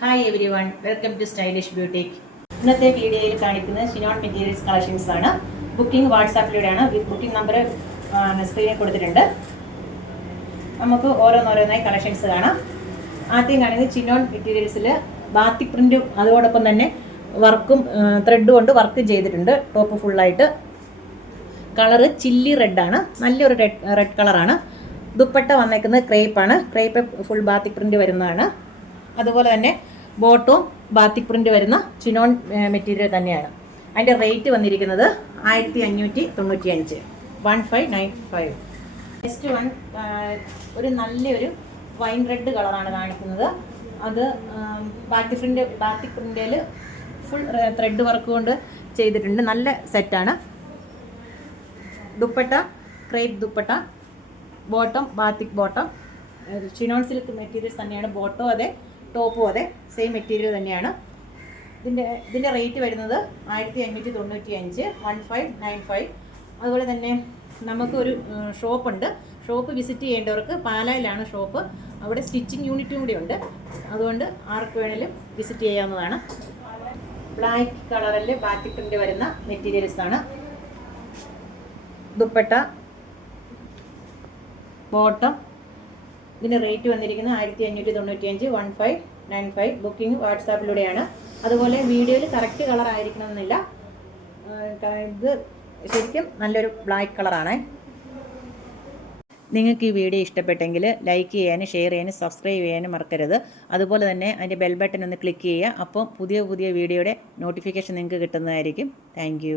Hi everyone, welcome to stylish boutique. ഇന്നത്തെ വീഡിയോയിൽ കാണിക്കുന്നത് ഷിനോൺ മെറ്റീരിയൽസ് കളക്ഷൻസ് ആണ്. ബുക്കിംഗ് വാട്സാപ്പിലൂടെയാണ്. ബുക്കിംഗ് നമ്പർ സ്ക്രീനിൽ കൊടുത്തിട്ടുണ്ട്. നമുക്ക് ഓരോന്നോരോന്നായി കളക്ഷൻസ് കാണാം. ആദ്യം കാണുന്നത് ചിനോൺ മെറ്റീരിയൽസിൽ ബാത്തിക് പ്രിൻറ്റും അതോടൊപ്പം തന്നെ വർക്കും ത്രെഡ് കൊണ്ട് വർക്ക് ചെയ്തിട്ടുണ്ട്. ടോപ്പ് ഫുള്ളായിട്ട് കളറ് ചില്ലി റെഡാണ്, നല്ലൊരു റെഡ് കളറാണ്. ദുപ്പട്ട വന്നേക്കുന്നത് ക്രേപ്പാണ്. ക്രേപ്പ് ഫുൾ ബാത്തിക് പ്രിൻറ്റ് വരുന്നതാണ്. അതുപോലെ തന്നെ ബോട്ടവും ബാത്തിക് പ്രിൻറ്റ് വരുന്ന ചിനോൺ മെറ്റീരിയൽ തന്നെയാണ്. അതിൻ്റെ റേറ്റ് വന്നിരിക്കുന്നത് 1595, 1595. നെക്സ്റ്റ് വൺ ഒരു നല്ലൊരു വൈൻ റെഡ് കളറാണ് കാണിക്കുന്നത്. അത് ബാത്തിക് പ്രിൻറ്റിൽ ഫുൾ ത്രെഡ് വർക്ക് കൊണ്ട് ചെയ്തിട്ടുണ്ട്. നല്ല സെറ്റാണ്. Dupatta crepe dupatta, bottom batik bottom. Chinon silk materials തന്നെയാണ്. ബോട്ടോ അതെ, ടോപ്പും അതെ, സെയിം മെറ്റീരിയൽ തന്നെയാണ്. ഇതിൻ്റെ റേറ്റ് വരുന്നത് 1595, 1595. അതുപോലെ തന്നെ നമുക്കൊരു ഷോപ്പുണ്ട്. ഷോപ്പ് വിസിറ്റ് ചെയ്യേണ്ടവർക്ക് പാലായിലാണ് ഷോപ്പ്. അവിടെ സ്റ്റിച്ചിങ് യൂണിറ്റും കൂടി ഉണ്ട്. അതുകൊണ്ട് ആർക്ക് വേണേലും വിസിറ്റ് ചെയ്യാവുന്നതാണ്. ബ്ലാക്ക് കളറിൽ ബാത്തിക് പ്രിൻ്റ് വരുന്ന മെറ്റീരിയൽസ് ആണ്. ദുപ്പട്ട, ബോട്ടം. ഇതിൻ്റെ റേറ്റ് വന്നിരിക്കുന്നത് 1595, 1595. ബുക്കിംഗ് വാട്സാപ്പിലൂടെയാണ്. അതുപോലെ വീഡിയോയിൽ കറക്റ്റ് കളർ ആയിരിക്കണമെന്നില്ല. ഇത് ശരിക്കും നല്ലൊരു ബ്ലാക്ക് കളറാണ്. നിങ്ങൾക്ക് ഈ വീഡിയോ ഇഷ്ടപ്പെട്ടെങ്കിൽ ലൈക്ക് ചെയ്യാനും ഷെയർ ചെയ്യാനും സബ്സ്ക്രൈബ് ചെയ്യാനും മറക്കരുത്. അതുപോലെ തന്നെ അതിൻ്റെ ബെൽ ബട്ടൺ ഒന്ന് ക്ലിക്ക് ചെയ്യുക. അപ്പോൾ പുതിയ വീഡിയോയുടെ നോട്ടിഫിക്കേഷൻ നിങ്ങൾക്ക് കിട്ടുന്നതായിരിക്കും. താങ്ക്